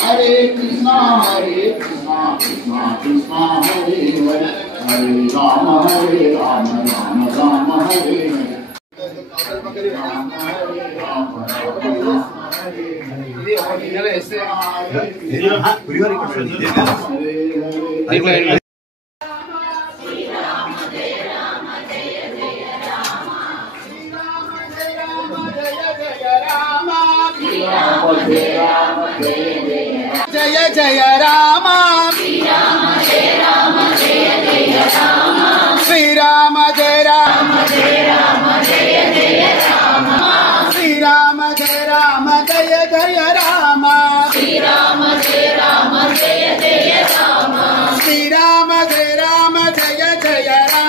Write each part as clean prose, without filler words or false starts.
Hare Krishna Krishna Krishna Hare Hare Hare Rama Rama Rama Hare Hare जय जय राम श्री राम जय राम जय जय राम श्री राम जय राम जय राम जय जय राम श्री राम जय राम जय जय राम श्री राम जय राम जय जय राम श्री राम जय राम जय जय राम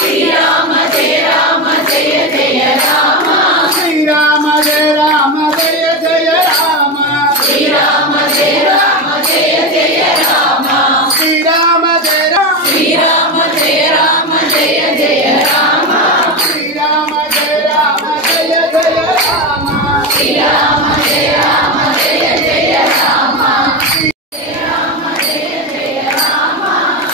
श्री राम जय राम जय जय राम श्री राम जय राम जय जय राम श्री राम जय राम जय जय राम श्री राम जय राम जय राम जय जय राम श्री राम जय राम जय जय राम श्री राम जय राम जय जय राम श्री राम जय जय राम श्री राम जय राम जय जय राम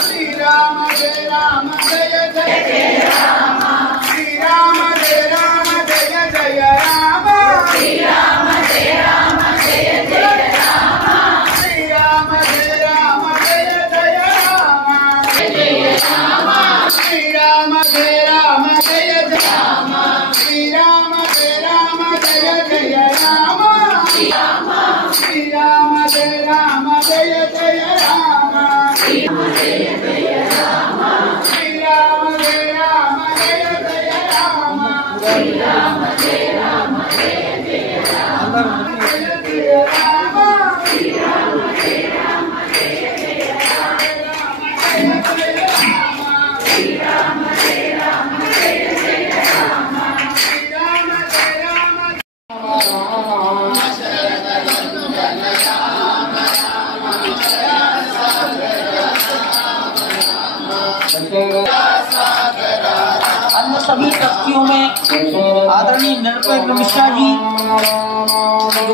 श्री राम जय राम जय जय राम श्री राम जय राम जय जय राम श्री राम जय राम जय जय राम जय राम श्री राम जय राम जय जय राम श्री राम जय राम जय जय राम श्री राम जय राम जय जय राम श्री राम जय जय राम श्री राम जय राम जय जय राम श्री राम जय राम जय जय राम जय जय राम श्री राम जय राम जय जय राम जय जय राम श्री राम जय राम जय जय राम श्री राम जय राम अन्य सभी ट्रस्टियों में आदरणीय नरपय मिश्रा जी,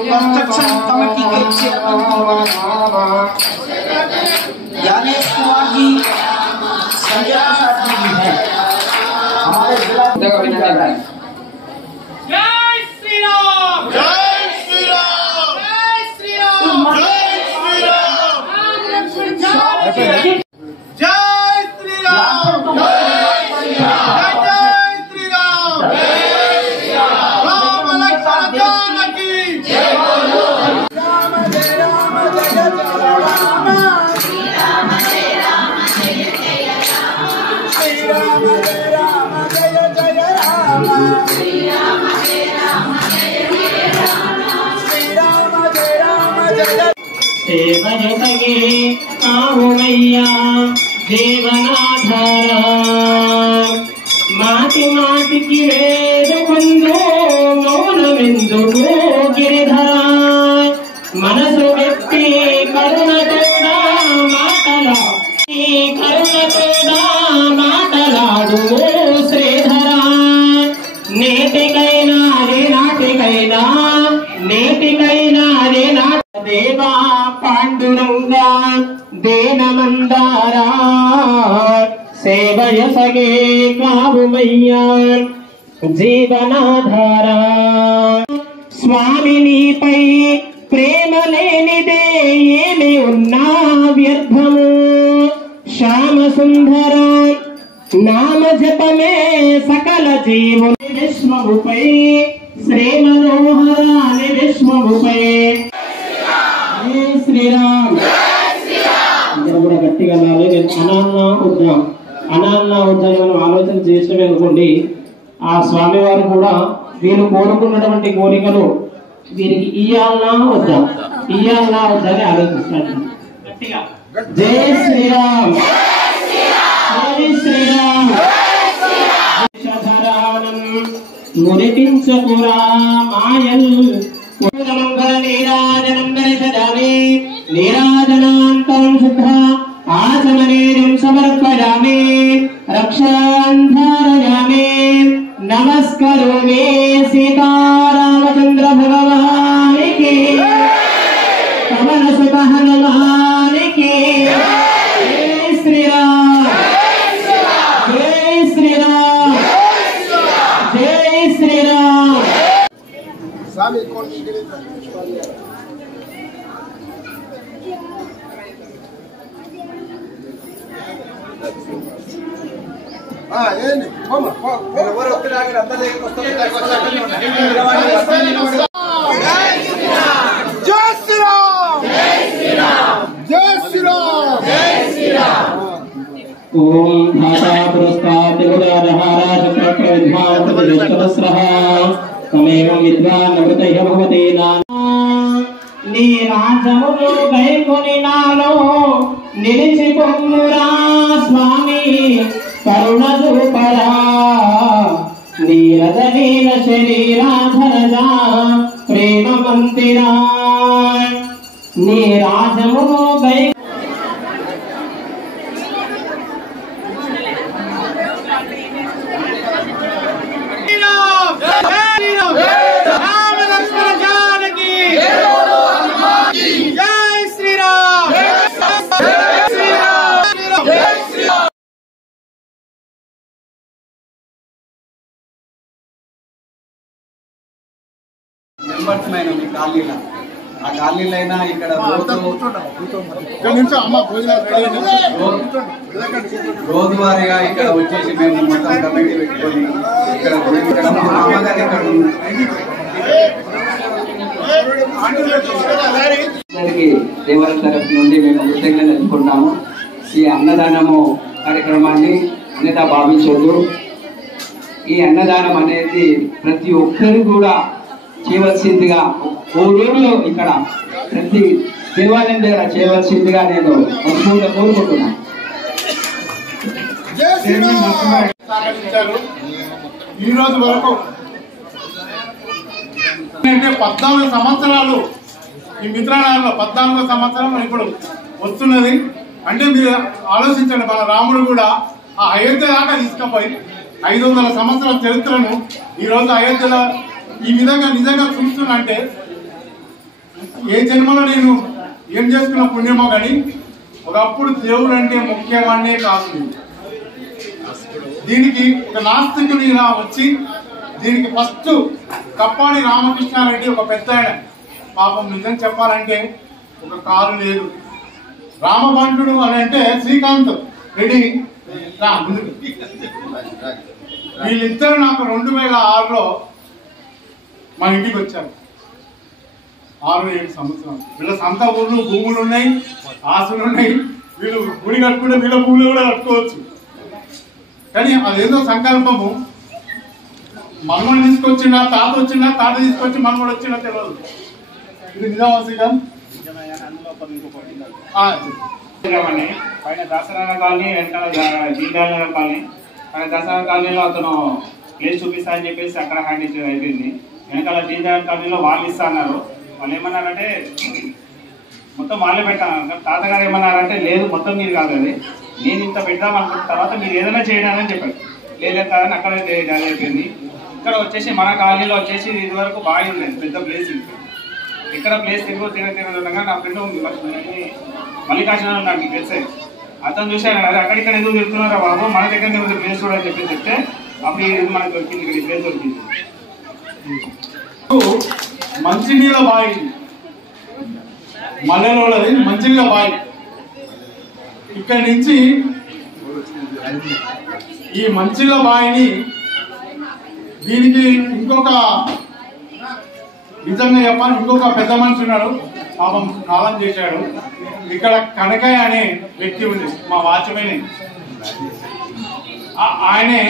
कंस्ट्रक्शन कमेटी के चेयरमैन ज्ञानेश कुमार जी, संजय प्रसाद जी भी हैं हमारे जिला। जय श्री राम जय श्री राम जय श्री राम जय श्री राम जय श्री राम राम लक्ष्मण जानकी जय बोलो राम जय राम जय जय राम श्री राम जय राम जय जय राम श्री राम जय राम जय जय राम श्री राम जय राम जय जय राम श्री राम जय राम जय जय सेवज सगे आहु मैया देवनाधारा माति माति की वेद कुंदो मौनविंदु गिरिधरा मनसु व्यक्ति करुण तोड़ा माटलाडु శ్రీధరా నేటికైనా రే నాటికైనా దేవా పాండురంగా దేనమందారా సేవయ సగే కావుమయ్యా జీవనాధారా స్వామి నీపై ప్రేమ లేనిదే ఏమి ఉన్నా వ్యర్థము శ్యామ సుందర నామ జపమే సకల జీవుల విశ్వముపై శ్రీ మనోహరాని విశ్వముపై జై శ్రీరామ్ అందరూ కూడా గట్టిగా అనాలి. నేను అనాన్న వద్దని మనం ఆలోచన చేసినవి అనుకోండి, ఆ స్వామివారు కూడా వీరు కోరుకున్నటువంటి కోరికలు వీరికి ఇయ్యాలనా వద్దా అని ఆలోచిస్తాడు గట్టిగా. జై శ్రీరామ్ జై శ్రీరామ్ మురిపించకురా మాయల్ మంగళ నీరాజనం దర్శయామి నీరాజనాంతం శుద్ధ ఆచమనేయం సమర్పయామి రక్షాన్ ధారయామి నమస్కరోమి సీతారామచంద్ర భగవానికి పవన సుత హనుమాన్ కి జై శ్రీరామ్ జై శ్రీరామ్ జై శ్రీరామ్ జై శ్రీరామ్ జై శ్రీరామ్ ఓం ధాతా పురస్కాత్ ఉదారహారా చక్రక విద్వాంతదస్తవస్రః తమేవ విద్వాన్ నవృతయ భవతే నానా నీ రాజమును గైకొని నాలో నిలిచిపొమ్మురా స్వామి కరుణ చూపరా నీరజనీల శరీరాధరజా ప్రేమ మందిరా నీ రాజమును గై నింబర్స్మైన మీ కాలనీలో ఆ కాలనీలో అయినా ఇక్కడ రోజువారీగా ఇక్కడ వచ్చేసి మేము మొత్తం కమిటీ పెట్టుకొని ఇక్కడ మా అమ్మగారు ఇక్కడ దేవాలయ తరఫు నుండి మేము కృతజ్ఞత తెలుపుకుంటాము. ఈ అన్నదానము కార్యక్రమాన్ని అన్యత భావించొద్దు. ఈ అన్నదానం అనేది ప్రతి ఒక్కరు కూడా చేయవలసిందిగా 3 రోజులు ఇక్కడ ప్రతి దేవాలయం దగ్గర చేయవలసిందిగా నేను కోరుకుంటున్నాను. ఈ రోజు వరకు 14 సంవత్సరాలు ఈ మిత్రాలయంలో 14 సంవత్సరాలు ఇప్పుడు వస్తున్నది. అంటే మీరు ఆలోచించండి, మన రాముడు కూడా ఆ అయోధ్య దాకా తీసుకుపోయి 500 సంవత్సరాల చరిత్రను ఈరోజు అయోధ్యలో ఈ విధంగా నిజంగా చూస్తున్నంటే ఏ జన్మలో నేను ఏం చేసుకున్న పుణ్యమో కానీ ఒకప్పుడు దేవుడు అంటే ముఖ్యమనే కాదు. దీనికి ఒక నాస్తికుడిగా వచ్చి దీనికి ఫస్ట్ కప్పాడి రామకృష్ణారెడ్డి ఒక పెద్ద పాపం నిజం చెప్పాలంటే ఒక కారు లేదు. రామబంటుడు అని అంటే శ్రీకాంత్ రెడ్డి ముందుకు వీళ్ళిద్దరు నాకు 2006లో మా ఇంటికి వచ్చారు. 6-7 సంవత్సరాలు. వీళ్ళ సొంత ఊర్లు భూములు ఉన్నాయి, ఆస్తులు ఉన్నాయి. వీళ్ళు గుడి కట్టుకుంటే వీళ్ళ భూములు కూడా కట్టుకోవచ్చు. కానీ అదేదో సంకల్పము. మనమని తీసుకొచ్చినా తాత వచ్చినా తాత తీసుకొచ్చి మనమడు వచ్చినా తెలియదు. ఇది నిజావాసిగా పైన దసరా కాలనీ వెనకాల దీర్ఘాల కాలనీ పైన దసరా కాలనీలో అతను ప్లేస్ చూపిస్తా అని చెప్పేసి అక్కడ హ్యాండ్ ఇచ్చేది అయిపోయింది. వెనకాల దీర్ఘాల కాలనీలో వాళ్ళు ఇస్తా అన్నారు. వాళ్ళు ఏమన్నారంటే మొత్తం వాళ్ళే పెట్టాను. తాతగారు ఏమన్నారంటే లేదు మొత్తం మీరు కాదు, అది నేను ఇంత పెడదాం అనుకున్న తర్వాత మీరు ఏదైనా చేయడాలని చెప్పారు. లేదు అని అక్కడ డాడీ అయిపోయింది. ఇక్కడ వచ్చేసి మన కాలనీలో వచ్చేసి ఇది వరకు బాగా ఉండేది, పెద్ద ప్లేస్. ఇక్కడ ప్లేస్ తిరుగుతుండగా నా ఫ్రెండ్ మల్లికార్జున నాకు తెలిసే అతను చూశాను కదా, అక్కడిక్కడ ఎందుకు తిరుగుతున్నారా బాబు, మన దగ్గర ఉంది ప్లేస్ కూడా అని చెప్పి చెప్తే అప్పుడు ఇది మనకు దొరికింది, ఇక్కడ ప్లేస్ దొరికింది. మంచినీళ్ళ బావి మల్లెలోది మంచినీళ్ళ బావి. ఇక్కడి నుంచి ఈ మంచినీళ్ళ బావిని దీనికి ఇంకొక నిజంగా చెప్పాలి, ఇంకొక పెద్ద మనిషి ఉన్నాడు, పాపం కాలం చేశాడు. ఇక్కడ కనకయ్య అనే వ్యక్తి ఉంది, మా వాచ్మెన్. ఆయనే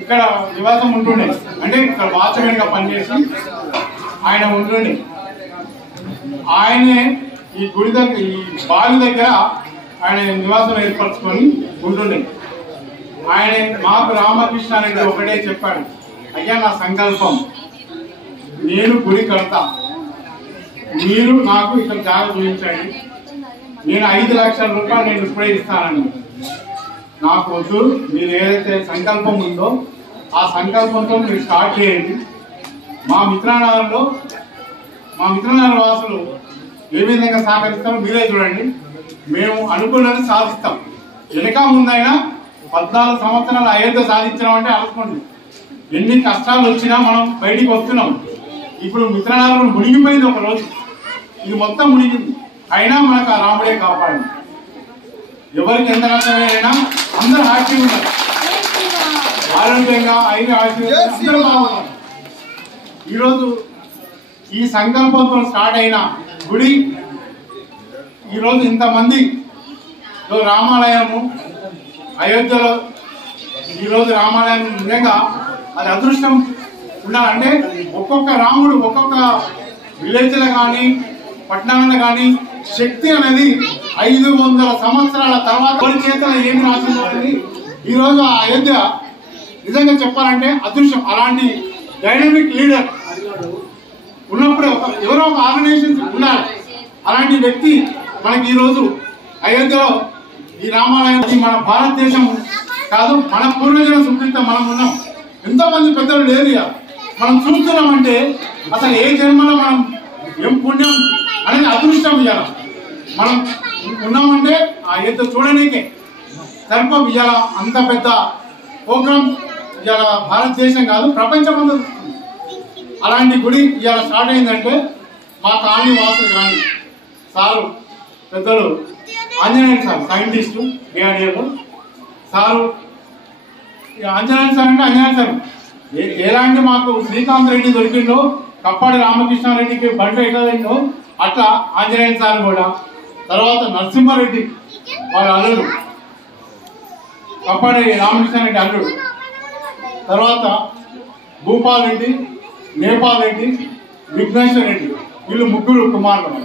ఇక్కడ నివాసం ఉంటుండే, అంటే ఇక్కడ వాచ్మెన్ గా పనిచేసి ఆయన ఉంటుండే. ఆయనే ఈ గుడి దగ్గర ఈ బావి దగ్గర ఆయన నివాసం ఏర్పరచుకొని ఉంటుండే. ఆయన మాకు రామకృష్ణారెడ్డి ఒకటే చెప్పాడు, అయ్యా నా సంకల్పం నేను గుడి కడతా, మీరు నాకు ఇక్కడ జాగా చూపించండి, నేను 5 లక్షల రూపాయలు నేను ఇప్పుడే ఇస్తానని. నాకు వద్దు, మీరు ఏదైతే సంకల్పం ఉందో ఆ సంకల్పంతో మీరు స్టార్ట్ చేయండి. మా మిత్రనగర్ వాసులు ఏ విధంగా సహకరిస్తారో మీరే చూడండి. మేము అనుకున్నది సాధిస్తాం. వెనక ముందైనా 14 సంవత్సరాల అయోధ్య సాధించడం అంటే అనుకోండి. ఎన్ని కష్టాలు వచ్చినా మనం బయటికి వస్తున్నాం. ఇప్పుడు మిత్రనాథుడు మునిగిపోయింది ఒక రోజు, ఇది మొత్తం మునిగింది. అయినా మనకు ఆ రాముడే కాపాడింది. ఎవరికి ఎంత నష్టమైనా అందరూ హ్యాపీగా ఉన్నారు, ఆరోగ్యంగా అందరూ బాగున్నారు. ఈరోజు ఈ సంకల్పంతో స్టార్ట్ అయిన గుడి ఈరోజు ఇంతమంది రామాలయము అయోధ్యలో ఈరోజు రామాలయం నిజంగా అది అదృష్టం ఉండాలంటే ఒక్కొక్క రాముడు ఒక్కొక్క విలేజ్లో కానీ పట్టణాల్లో కానీ శక్తి అనేది 500 సంవత్సరాల తర్వాత చేతన ఏమి రాసిందో అనేది ఈరోజు ఆ అయోధ్య నిజంగా చెప్పాలంటే అదృష్టం. అలాంటి డైనమిక్ లీడర్ ఉన్నప్పుడు ఎవరో ఒక ఆర్గనైజేషన్ ఉండాలి. అలాంటి వ్యక్తి మనకి ఈరోజు అయోధ్యలో ఈ రామాలయం మన భారతదేశం కాదు, మన పూర్వజుల సుకృతం మనం ఉన్నాం. ఎంతో మంది పెద్దలు లేరు, మనం చూస్తున్నామంటే అసలు ఏ జన్మలో మనం ఏం పుణ్యం అనేది అదృష్టం ఇవ్వాలి. మనం ఉన్నామంటే ఆ అయోధ్య చూడనీకే సర్పం ఇవాళ అంత పెద్ద ప్రోగ్రామ్ ఇవాళ భారతదేశం కాదు ప్రపంచం అంతా. అలాంటి గుడి ఇవాళ స్టార్ట్ అయిందంటే మా కాలనీ వాసులు కానీ సారు పెద్దలు ఆంజనేయ సార్ సైంటిస్టు డిఆర్డిఏలో సారు ఆంజనేయ సార్ అంటే ఆంజనేయ సార్ ఎలాంటి మాకు శ్రీకాంత్ రెడ్డి దొరికిందో కప్పాడి రామకృష్ణారెడ్డికి బంట ఎక్కడైందో అట్లా ఆంజనేయ సార్ కూడా. తర్వాత నరసింహారెడ్డి వాళ్ళ అల్లుడు కప్పాడి రామకృష్ణారెడ్డి అల్లుడు. తర్వాత భూపాల్ రెడ్డి, నేపాల్ రెడ్డి, విఘ్నేశ్వర్ రెడ్డి, వీళ్ళు ముగ్గురు కుమారులు.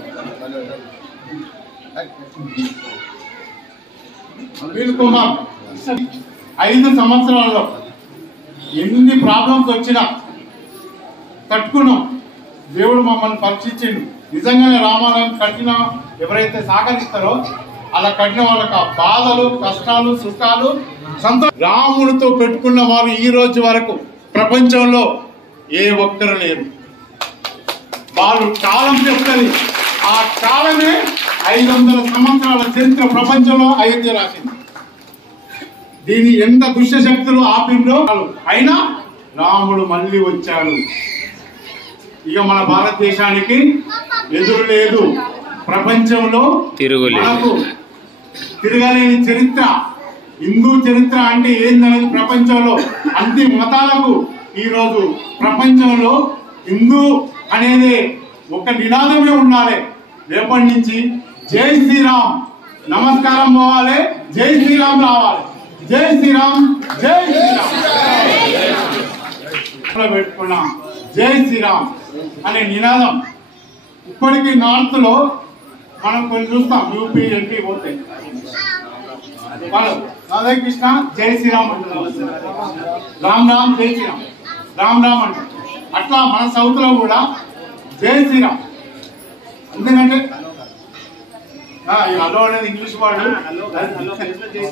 వీళ్ళు కుమారులు 5 సంవత్సరాల్లో ఎన్ని ప్రాబ్లమ్స్ వచ్చినా తట్టుకున్నాం. దేవుడు మమ్మల్ని పరీక్షించిండు. నిజంగానే రామాలయం కట్టిన ఎవరైతే సహకరిస్తారో అలా కట్టిన వాళ్ళకి ఆ బాధలు, కష్టాలు, సుఖాలు, సంతోషం రాముడితో పెట్టుకున్న వారు ఈ రోజు వరకు ప్రపంచంలో ఏ ఒక్కరు లేరు. వాళ్ళు కాలం చెప్తుంది, ఆ కాలమే 500 సంవత్సరాల చరిత్ర ప్రపంచంలో అయోధ్య రాసింది. దీని ఎంత దుష్ట శక్తులు ఆపిందో అయినా రాముడు మళ్ళీ వచ్చాడు. ఇక మన భారతదేశానికి ఎదురు లేదు, ప్రపంచంలో మనకు తిరగలేని చరిత్ర. హిందూ చరిత్ర అంటే ఏందనేది ప్రపంచంలో అన్ని మతాలకు ఈరోజు ప్రపంచంలో హిందూ అనేది ఒక నినాదమే ఉండాలి. రేపటి నుంచి జై శ్రీరామ్ నమస్కారం పోవాలి, జై శ్రీరామ్ రావాలి. జై శ్రీరామ్, జై శ్రీరామ్ పెట్టుకున్నా జై శ్రీరామ్ అనే నినాదం. ఇప్పటికీ నార్త్ లో మనం కొన్ని చూస్తాం, యూపీ ఎంపీ పోతే వాళ్ళు రాధా కృష్ణ జై శ్రీరామ్ అంటున్నారు, రామ్ రామ్ జై శ్రీరామ్, రామ్ రామ్ అంటారు. అట్లా మన సౌత్ లో కూడా జై శ్రీరామ్. ఎందుకంటే హలో అనేది ఇంగ్లీష్ వాడు,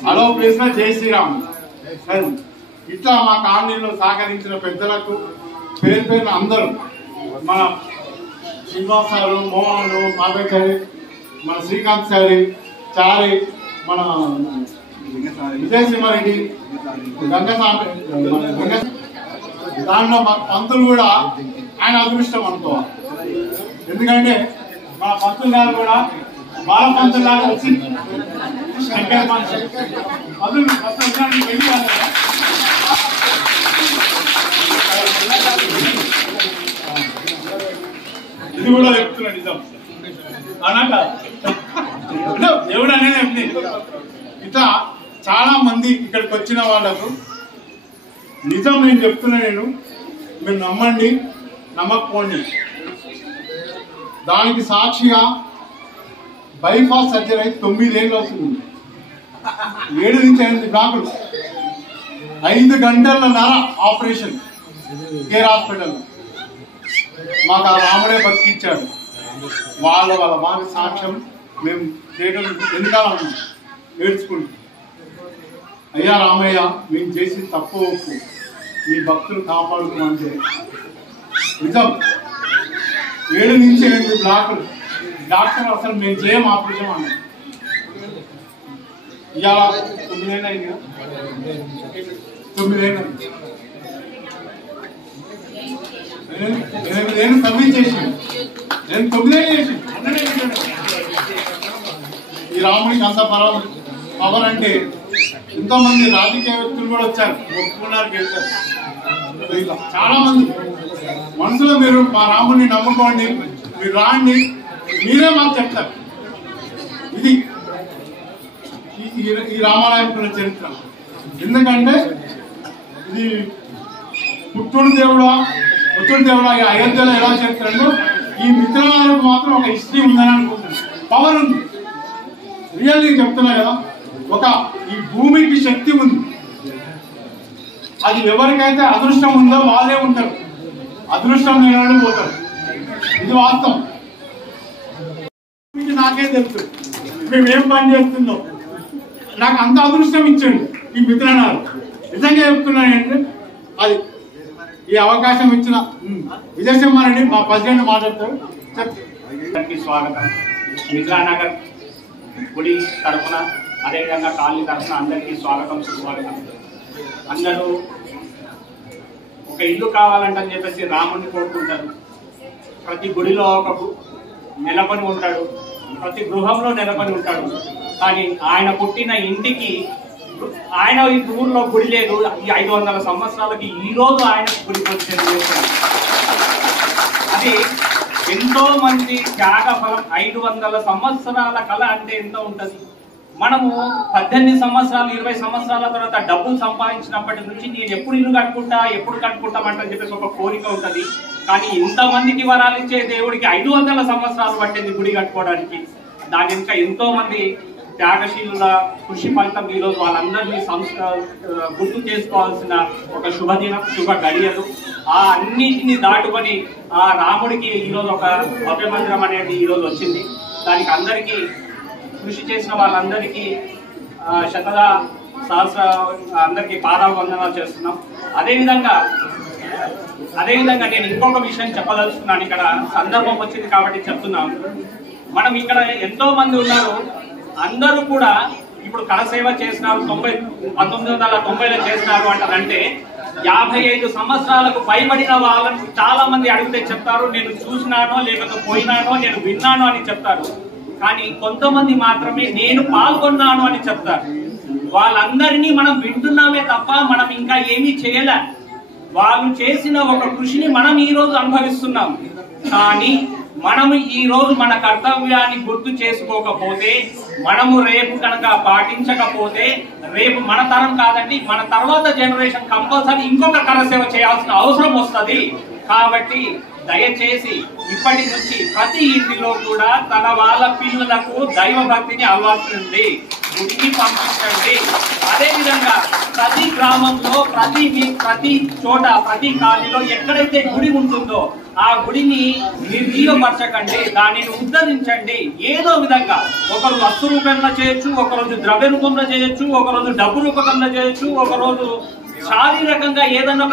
హలో ప్లేస్ లో జై శ్రీరామ్. ఇట్లా మా కాలనీలో సహకరించిన పెద్దలకు పేరు పేరు అందరూ, మన శ్రీనివాస్ సారు, మోహన్, మాధవ్, మన శ్రీకాంత్ సారి, చారి, మన విజయసింహారెడ్డి, దాంట్లో మా పంతులు కూడా ఆయన అదృష్టం అనుకోవాలి. ఎందుకంటే మా పంతులు గారు కూడా బాల పంతులు లాగా వచ్చి ఇది కూడా చెప్తున్నా నిజం అన్నట దేవుడు అనేది. ఇట్లా చాలా మంది ఇక్కడికి వచ్చిన వాళ్ళకు నిజం నేను చెప్తున్నా, నేను మీరు నమ్మండి నమ్మకపోండి. దానికి సాక్షిగా బైపాస్ సర్జరీ అయితే 9 ఏళ్ళు అవుతుంది. 7 నుంచి 8 బ్లాకులు, 5 గంటలన్నర ఆపరేషన్ కేర్ హాస్పిటల్. మాకు ఆ రాముడే బతికిచ్చాడు. వాళ్ళ బాగా సాక్ష్యం మేము చేయడం వెనకాల నేర్చుకుంటాం. అయ్యా రామయ్య, మేము చేసి తప్పు ఒప్పు, మీ భక్తులు కాపాడుకోమంటే నిజం. 7 నుంచి 8 బ్లాకులు డాక్టర్ అసలు మేము చేయం ఆపరేషన్ అన్నారు. ఇవాళ 9 ఏళ్ళు అయింది కదా, 9 ఏళ్ళు 8 ఏళ్ళు సర్వీస్ చేసింది. నేను 9 ఏళ్ళు చేసి ఈ రాముడికి అంత పవర్ అంటే ఎంతో మంది రాజకీయ వ్యక్తులు కూడా వచ్చారు, ఒప్పుకున్నారు, గెలిచారు. చాలా మంది మనసులో మీరు మా రాముడిని నమ్ముకోండి, మీరు రాండి, మీరే మాకు చెప్తారు. ఇది ఈ రామాలయం చరిత్ర. ఎందుకంటే ఇది పుత్తూరు దేవుడా పుత్తూరు దేవుడా ఈ అయోధ్యలో ఎలా చెప్తాడో ఈ మిత్రాలకు మాత్రం ఒక హిస్టరీ ఉందని అనుకుంటున్నాను. పవర్ ఉంది, రియల్లీ చెప్తున్నా కదా. ఈ భూమికి శక్తి ఉంది. అది ఎవరికైతే అదృష్టం ఉందో వాళ్ళే ఉంటారు, అదృష్టం లేని వాళ్ళు పోతారు. ఇది వాస్తవం. నాకే తెలుసు మేమేం పని చేస్తుందో. నాకు అంత అదృష్టం ఇచ్చాడు ఈ మిత్రనాలు. నిజంగా చెప్తున్నానంటే అది ఈ అవకాశం ఇచ్చిన విజయసింహారెడ్డి మా ప్రెసిడెంట్ మాట్లాడతారు. స్వాగతం. మిత్రానగర్ గుడి తరఫున అదేవిధంగా కాలనీ తరఫున అందరికీ స్వాగతం, సుస్వాగతం. అందరూ ఒక ఇల్లు కావాలంటని చెప్పేసి రాముడిని కోరుకుంటారు. ప్రతి గుడిలో ఒక నెలకొని ఉంటాడు, ప్రతి గృహంలో నెలకొని ఉంటాడు. కానీ ఆయన పుట్టిన ఇంటికి ఆయన ఈ ఊర్లో గుడి లేదు. ఈ 500 సంవత్సరాలకి ఈ రోజు ఆయన గుడికి వచ్చేది. అది ఎంతో మంది త్యాగ ఫలం. 500 సంవత్సరాల కళ అంటే ఎంత ఉంటది. మనము 18 సంవత్సరాలు 20 సంవత్సరాల తర్వాత డబ్బులు సంపాదించినప్పటి నుంచి నేను ఎప్పుడు ఇల్లు కట్టుకుంటామంటని చెప్పేసి ఒక కోరిక ఉంటది. కానీ ఇంతమందికి వరాలు ఇచ్చే దేవుడికి 500 సంవత్సరాలు పట్టింది గుడి కట్టుకోవడానికి. దాని ఇంకా ఎంతో మంది త్యాగశీలుల కృషి ఫలితం ఈ రోజు వాళ్ళందరినీ గుర్తు చేసుకోవాల్సిన ఒక శుభదినం, శుభ గడియలు. ఆ అన్నిటిని దాటుకొని ఆ రాముడికి ఈరోజు ఒక భవ్య మందిరం అనేది ఈరోజు వచ్చింది. దానికి అందరికీ కృషి చేసిన వాళ్ళందరికీ సహస్ర అందరికీ పాదాభివందనాలు చేస్తున్నాం. అదేవిధంగా నేను ఇంకొక విషయం చెప్పదలుచుకున్నాను. ఇక్కడ సందర్భం వచ్చింది కాబట్టి చెప్తున్నాం. మనం ఇక్కడ ఎంతో మంది ఉన్నారు, అందరూ కూడా ఇప్పుడు కళసేవ చేసినారు. 1990లో చేసినారు అంటారంటే 55 సంవత్సరాలకు పైబడిన వాళ్ళని చాలా మంది అడిగితే చెప్తారు, నేను చూసినానో లేకపోతే పోయినానో నేను విన్నాను అని చెప్తారు. కానీ కొంతమంది మాత్రమే నేను పాల్గొన్నాను అని చెప్తారు. వాళ్ళందరినీ మనం వింటున్నామే తప్ప మనం ఇంకా ఏమీ చేయలే. వాళ్ళు చేసిన ఒక కృషిని మనం ఈ రోజు అనుభవిస్తున్నాం. కానీ మనము ఈ రోజు మన కర్తవ్యాన్ని గుర్తు చేసుకోకపోతే, మనము రేపు కనుక పాటించకపోతే, రేపు మన తరం కాదండి, మన తర్వాత జనరేషన్ కంపల్సరీ ఇంకొక కరసేవ చేయాల్సిన అవసరం వస్తుంది. కాబట్టి దయచేసి ఇప్పటి నుంచి ప్రతి ఇంటిలో కూడా తన వాళ్ళ పిల్లలకు దైవ భక్తిని అలవాటుండి గుడికి పంపించండి. అదేవిధంగా ప్రతి గ్రామంలో ప్రతి చోట ప్రతి కాలనీలో ఎక్కడైతే గుడి ఉంటుందో ఆ గుడిని నిర్జీవపరచకండి, దానిని ఉద్ధరించండి. ఏదో విధంగా ఒకరు వస్తు రూపంలో చేయొచ్చు, ఒకరోజు ద్రవ్య రూపంలో చేయొచ్చు, ఒకరోజు డబ్బు రూపకంలో చేయొచ్చు, ఒకరోజు శారీరకంగా ఏదన్నా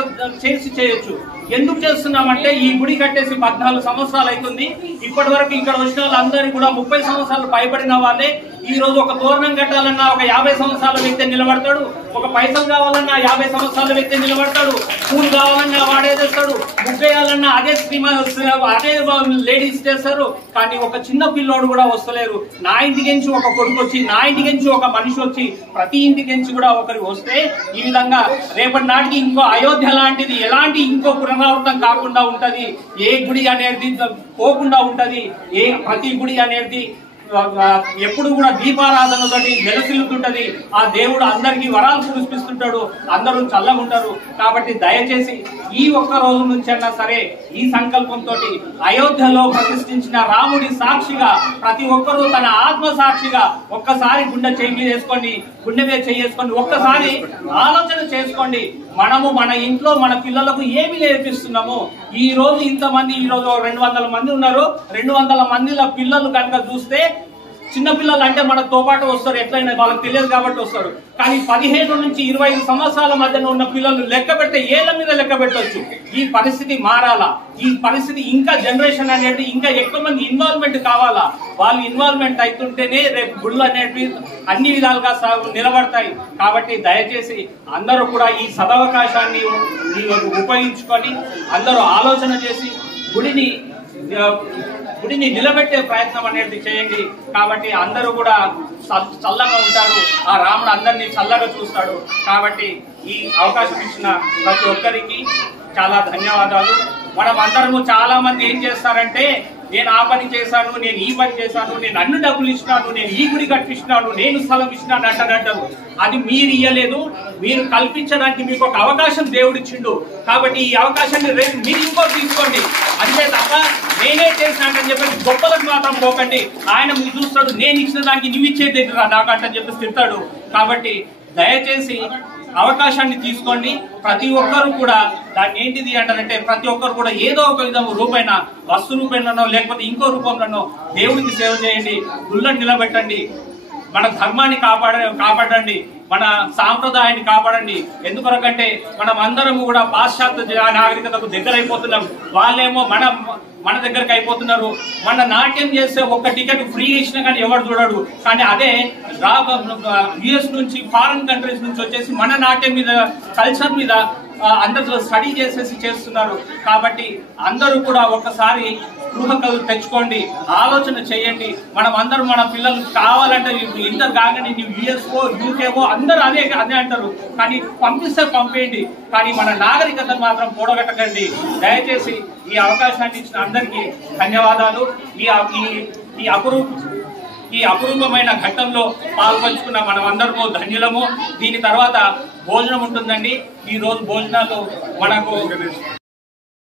చేసి చేయొచ్చు. ఎందుకు చేస్తున్నామంటే ఈ గుడి కట్టేసి 14 సంవత్సరాలు అవుతుంది. ఇప్పటి వరకు ఇక్కడ వచ్చిన వాళ్ళందరూ కూడా 30 సంవత్సరాలు పైబడిన వాళ్ళే. ఈ రోజు ఒక తోరణం కట్టాలన్నా ఒక 50 సంవత్సరాల వ్యక్తి నిలబడతాడు, ఒక పైసలు కావాలన్నా 50 సంవత్సరాల వ్యక్తి నిలబడతాడు, పూలు కావాలన్నా వాడే చేస్తాడు, ముగ్గేయాలన్నా అదే లేడీస్ చేస్తారు. కానీ ఒక చిన్న పిల్లోడు కూడా వస్తలేరు. నా ఇంటికి నుంచి ఒక కొడుకు వచ్చి, నా ఇంటికి నుంచి ఒక మనిషి వచ్చి, ప్రతి ఇంటికి నుంచి కూడా ఒకరికి వస్తే ఈ విధంగా రేపటి నాటికి ఇంకో అయోధ్య లాంటిది ఎలాంటి ఇంకో పునరావృతం కాకుండా ఉంటది. ఏ గుడి అనేది పోకుండా ఉంటది. ప్రతి గుడి అనేది ఎప్పుడు కూడా దీపారాధనతోటి వెలసిల్లుతుంటది. ఆ దేవుడు అందరికీ వరాలు కురిపిస్తుంటాడు, అందరూ చల్లగుంటారు. కాబట్టి దయచేసి ఈ ఒక్క రోజు నుంచి అన్నా సరే ఈ సంకల్పంతో అయోధ్యలో ప్రతిష్ఠించిన రాముడి సాక్షిగా ప్రతి ఒక్కరూ తన ఆత్మ సాక్షిగా ఒక్కసారి గుండె మీద చేసుకొని ఒక్కసారి ఆలోచన చేసుకోండి. మనము మన ఇంట్లో మన పిల్లలకు ఏమి నేర్పిస్తున్నాము? ఈ రోజు ఇంతమంది, ఈ రోజు 200 మంది ఉన్నారు. 200 మందిల పిల్లలు కనుక చూస్తే చిన్నపిల్లలు అంటే మనతో పాటు వస్తారు, ఎట్లయినా వాళ్ళకి తెలియదు కాబట్టి వస్తారు. కానీ 15 నుంచి 25 సంవత్సరాల మధ్యన ఉన్న పిల్లలు లెక్క పెడితే ఏళ్ళ మీద లెక్క పెట్టవచ్చు. ఈ పరిస్థితి మారాలా, ఈ పరిస్థితి ఇంకా జనరేషన్ అనేది ఇంకా ఎక్కువ మంది ఇన్వాల్వ్మెంట్ కావాలా. వాళ్ళు ఇన్వాల్వ్మెంట్ అవుతుంటేనే రేపు గుళ్ళు అనేవి అన్ని విధాలుగా నిలబడతాయి. కాబట్టి దయచేసి అందరూ కూడా ఈ సదవకాశాన్ని ఉపయోగించుకొని అందరూ ఆలోచన చేసి గుడిని నిలబెట్టే ప్రయత్నం అనేది చేయండి. కాబట్టి అందరూ కూడా చల్లగా ఉంటారు, ఆ రాముడు అందరినీ చల్లగా చూస్తాడు. కాబట్టి ఈ అవకాశం ఇచ్చిన ప్రతి ఒక్కరికి చాలా ధన్యవాదాలు. మనం అందరము చాలా మంది ఏం చేస్తారంటే, నేను ఆ పని చేశాను, నేను ఈ పని చేశాను, నేను అన్ని డబ్బులు ఇచ్చినాను, నేను ఈ గుడి కట్టించినాను, నేను స్థలం ఇచ్చినాను అంటారు. అది మీరు ఇయ్యలేదు, మీరు కల్పించడానికి మీకు ఒక అవకాశం దేవుడిచ్చిండు. కాబట్టి ఈ అవకాశాన్ని రేపు మీరు ఇంకో తీసుకోండి. అంతే తప్ప నేనే చేసినానని చెప్పేసి గొప్పలకు మాత్రం పోకండి. ఆయన మీరు చూస్తాడు, నేను ఇచ్చిన దానికి నువ్వు ఇచ్చేది నాకు అంటని చెప్పేసి తిడతాడు. కాబట్టి దయచేసి అవకాశాన్ని తీసుకోండి. ప్రతి ఒక్కరు కూడా దాన్ని ఏంటిది అంటారంటే, ప్రతి ఒక్కరు కూడా ఏదో ఒక విధంగా రూపైన, వస్తు రూపంలోనో లేకపోతే ఇంకో రూపంలోనో దేవుడికి సేవ చేయండి, గుళ్ళని నిలబెట్టండి, మన ధర్మాన్ని కాపాడండి, మన సాంప్రదాయాన్ని కాపాడండి. ఎందుకొరకంటే మనం అందరము కూడా పాశ్చాత్య నాగరికతకు దగ్గర అయిపోతున్నాం. వాళ్ళేమో మన దగ్గరకు అయిపోతున్నారు. మన నాట్యం చేస్తే ఒక్క టికెట్ ఫ్రీ ఇచ్చినా కానీ ఎవరు చూడడు. కానీ అదే యుఎస్ నుంచి, ఫారిన్ కంట్రీస్ నుంచి వచ్చేసి మన నాట్యం మీద, కల్చర్ మీద అందరూ స్టడీ చేసేసి చేస్తున్నారు. కాబట్టి అందరూ కూడా ఒకసారి స్పృహకలు తెచ్చుకోండి, ఆలోచన చేయండి. మనం అందరూ మన పిల్లలు కావాలంటే ఇంటర్ కాగానే యుఎస్ఓ, యూకేఓ అందరూ అదే అంటారు. కానీ పంపిస్తే పంపేయండి, కానీ మన నాగరికతను మాత్రం కూడగట్టకండి. దయచేసి ఈ అవకాశాన్ని ఇచ్చిన అందరికీ ధన్యవాదాలు. ఈ అపురూపమైన ఘట్టంలో పాల్పంచుకున్న మనం అందరము ధన్యులము. దీని తర్వాత భోజనం ఉంటుందండి. ఈ రోజు భోజనాలు మనకు